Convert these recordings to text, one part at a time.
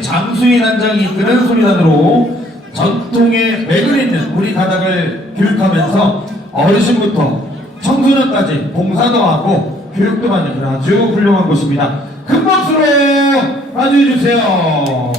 장수인 한 장이 이끄는 소리단으로 전통의 맥을 있는 우리 가닥을 교육하면서 어르신부터 청소년까지 봉사도 하고 교육도 받는 그런 아주 훌륭한 곳입니다. 큰 박수로 맞이해 주세요.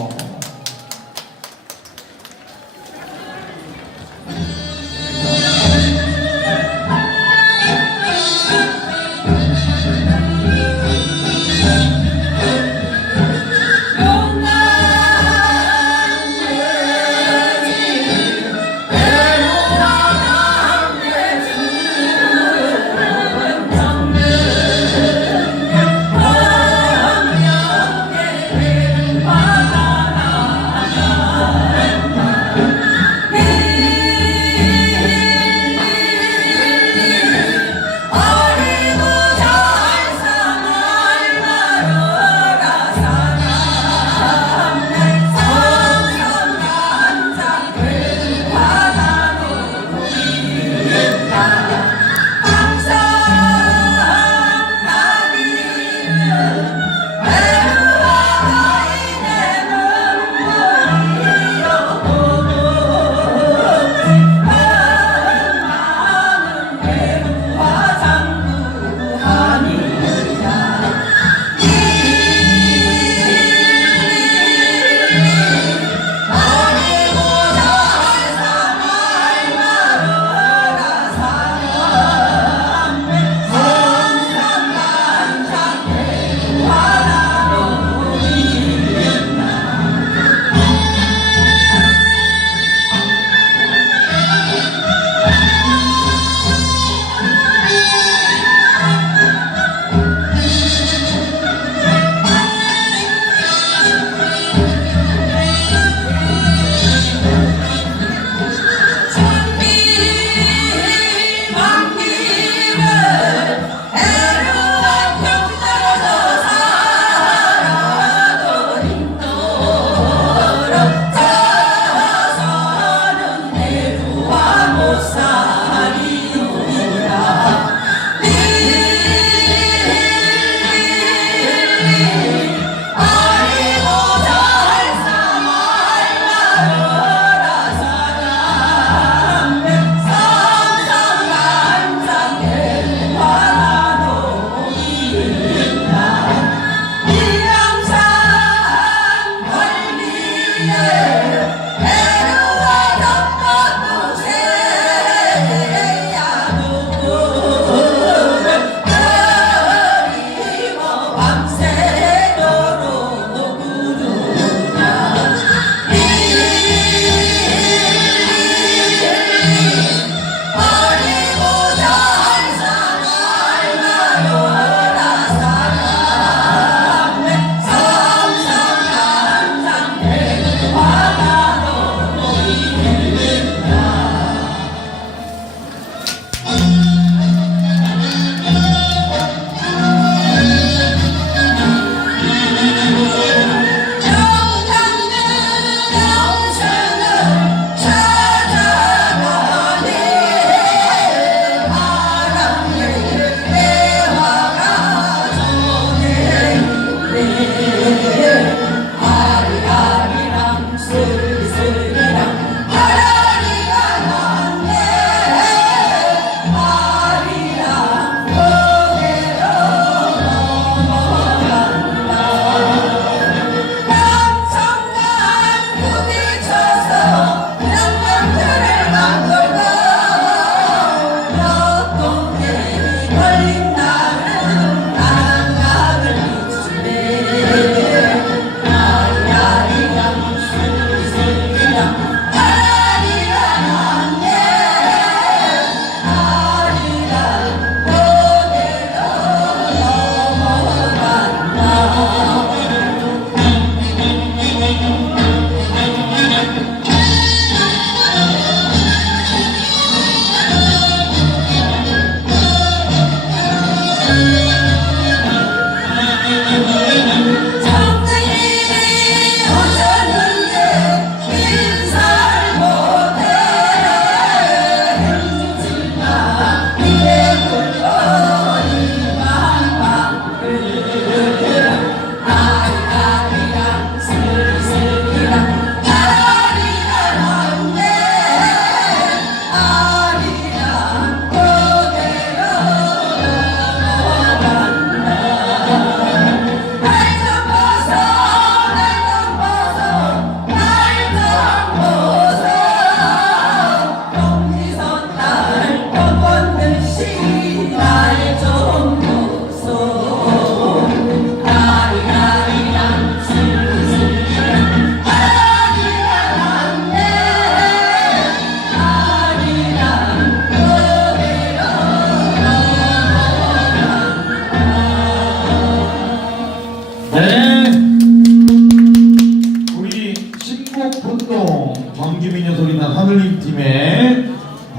경기미녀 소리난 하늘님 팀의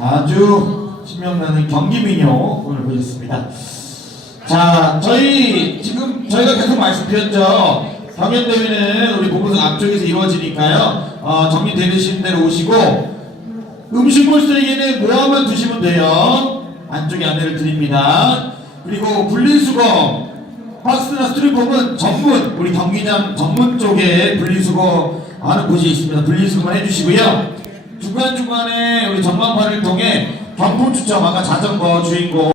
아주 신명나는 경기미녀 오늘 보셨습니다. 자, 저희 지금 저희가 계속 말씀드렸죠. 경연 대회는 우리 본부석 앞쪽에서 이루어지니까요. 어, 정리되시는 대로 오시고 음식물 쓰레기는 모아만 두시면 돼요. 안쪽에 안내를 드립니다. 그리고 분리수거 박스나 스트리폼은 전문 우리 경기장 전문 쪽에 분리수거 하는 곳이 있습니다. 분리수거 해주시고요. 중간 중간에 우리 전망판을 통해 경품 추첨 아까 자전거 주인공